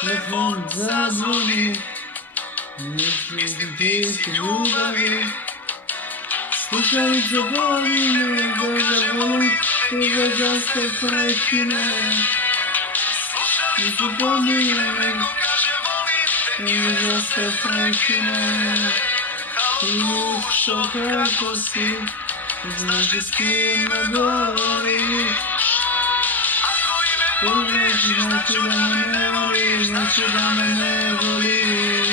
telefon zadzwoni, nic ljubavi. Slušalice boli me, da zavolim i da zaste prekine. Nisu pobijene, i da zaste prekine. Ljušo kako si, znaš s kim me govoriš. Pogleži, znači da me ne voliš, znači da me ne voliš.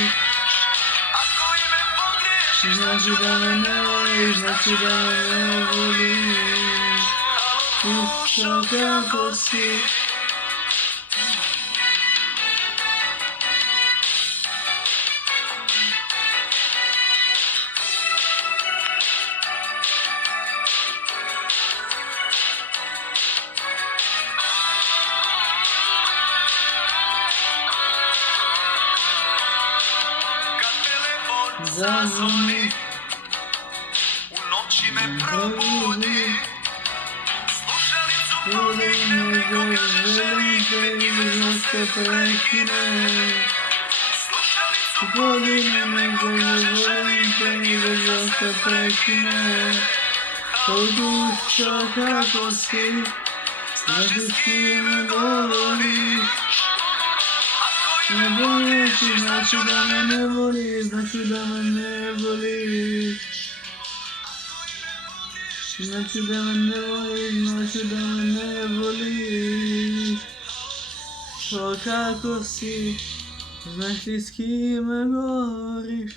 Znači da me ne voliš, znači da me ne voliš. Ljušo kako si. Zazvoni, u noći me probudi, slušalicu volim me, želim te i da se prekine. Volim me, volim te i da se prekine. Dušo kako si, znaš s kim me govoriš. Ne voliš, znači da me ne voliš, znači da me ne voliš. Znači da me ne voliš, znači da me ne voliš. Što kako si, znaš ti s kim me govoriš.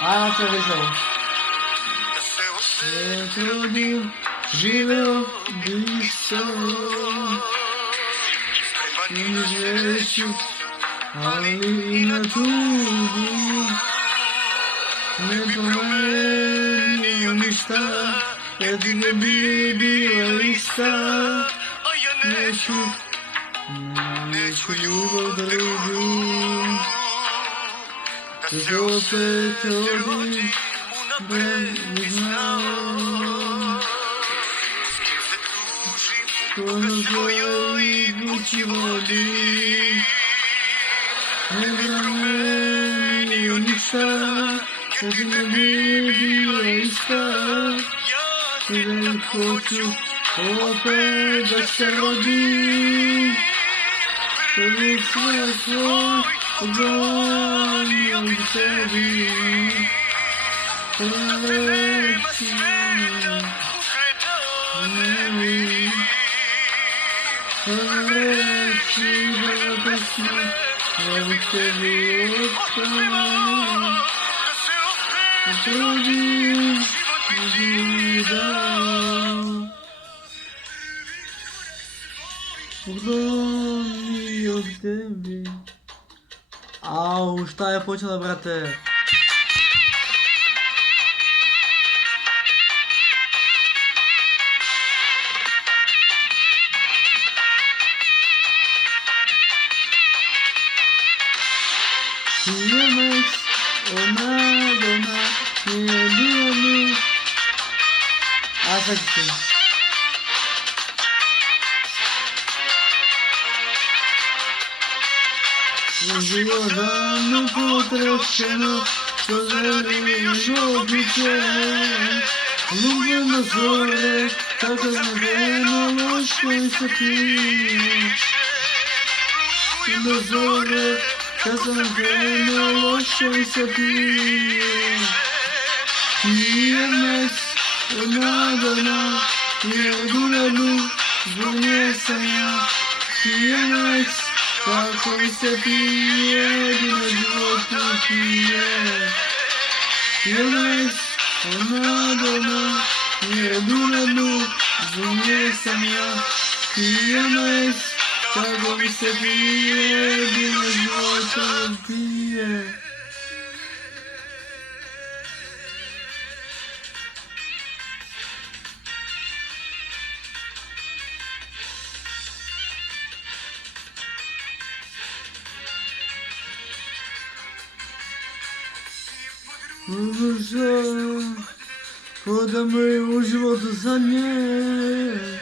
Ajmo se više. Trudim, živeo bih sam. I žeću, ali i na tugu. Ne promenio ništa, jer ti ne bi bila ista. Neću ljubav drugu. Da se opet rodim, ne znam. Ko na svojoj kući vodi. Ne promenio ništa, jer ti ne bi bila ista. I da hoću opet da se rodim. Uvijek sve tvoj odvonio u tebi. Reći ne mi. Reći da pesma ja bih tebi otpala. Trudim i dao. Odvonio u tebi. Au, šta je počela, brate? DMX, ona, nije bilo mi. A sad ću. Živo davno potrošeno, što želim odliče. Ljubljeno zore, kako znadeno loško i se pije. Do zore, kako znadeno loško i se pije. DMX, ona, nije oduranu, zbog nje sam ja. DMX, kako mi se pije, jedino životu pije. DMX, ona, nije oduranu, zbog nje sam ja. DMX, kako mi se pije, jedino životu pije. Ko da me u životu za nje